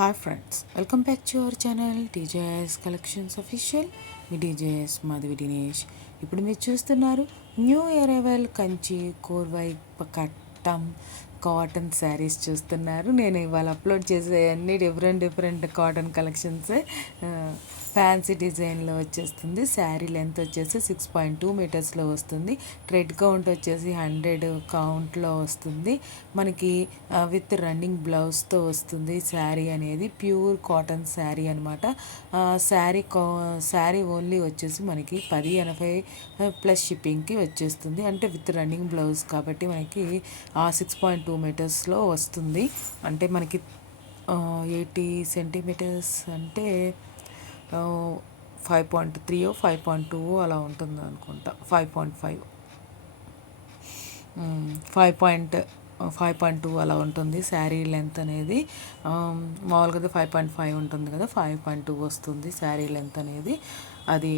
Hi friends, welcome back to our channel TJS collections official. Me TJS Madhavi Dinesh. ఇప్పుడు మీరు చూస్తున్నారు new arrival Kanchi కోర్వై కట్టం cotton saris చూస్తున్నారు. నేను ఇవాళ అప్లోడ్ చేసే అన్ని డిఫరెంట్ కాటన్ కలెక్షన్స్ ఫ్యాన్సీ డిజైన్లో వచ్చేస్తుంది. శారీ లెంత్ వచ్చేసి 6.2 మీటర్స్లో వస్తుంది. థ్రెడ్ కౌంట్ వచ్చేసి 100 కౌంట్లో వస్తుంది. మనకి విత్ రన్నింగ్ బ్లౌజ్తో వస్తుంది. శారీ అనేది ప్యూర్ కాటన్ శారీ అనమాట. శారీ ఓన్లీ వచ్చేసి మనకి 1080 ప్లస్ షిప్పింగ్కి వచ్చేస్తుంది. అంటే విత్ రన్నింగ్ బ్లౌజ్ కాబట్టి మనకి 6.2 మీటర్స్లో వస్తుంది. అంటే మనకి 80 సెంటీమీటర్స్ అంటే 5.3 5.2 అలా ఉంటుంది అనుకుంటా. 5.5 5.2 అలా ఉంటుంది శారీ లెంత్ అనేది. మామూలుగా 5.5 ఉంటుంది కదా, 5.2 వస్తుంది శారీ లెంత్ అనేది. అది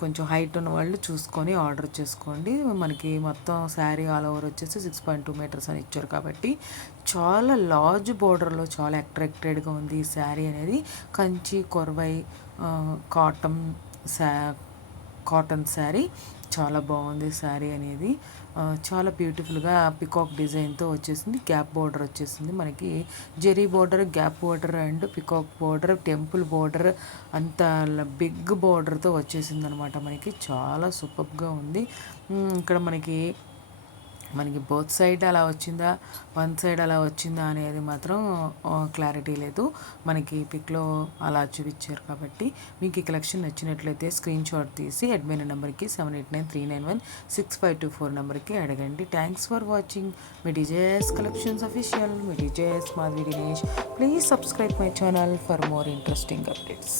కొంచెం హైట్ ఉన్న వాళ్ళు చూసుకొని ఆర్డర్ చేసుకోండి. మనకి మొత్తం శారీ ఆల్ ఓవర్ వచ్చేసి 6.2 మీటర్స్ అని ఇచ్చారు కాబట్టి చాలా లార్జ్ బోర్డర్లో చాలా అట్రాక్టెడ్గా ఉంది ఈ శారీ అనేది. కంచి కొరవై కాటన్ కాటన్ శారీ చాలా బాగుంది. శారీ అనేది చాలా బ్యూటిఫుల్గా పికాక్ డిజైన్తో వచ్చేసింది. గ్యాప్ బోర్డర్ వచ్చేసింది మనకి. Zari border, gap border and peacock border, temple border అంత బిగ్ బోర్డర్తో వచ్చేసింది అనమాట. మనకి చాలా సూపర్గా ఉంది. ఇక్కడ మనకి బోత్ సైడ్ అలా వచ్చిందా, వన్ సైడ్ అలా వచ్చిందా అనేది మాత్రం క్లారిటీ లేదు. మనకి పిక్లో అలా చూపించారు కాబట్టి మీకు ఈ కలెక్షన్ నచ్చినట్లయితే స్క్రీన్ షాట్ తీసి అడ్మిన్ నెంబర్కి 7893916524 నెంబర్కి అడగండి. Thanks for watching me DJS collections official. Me DJS Madhavi Dinesh. Please subscribe my channel for more interesting updates.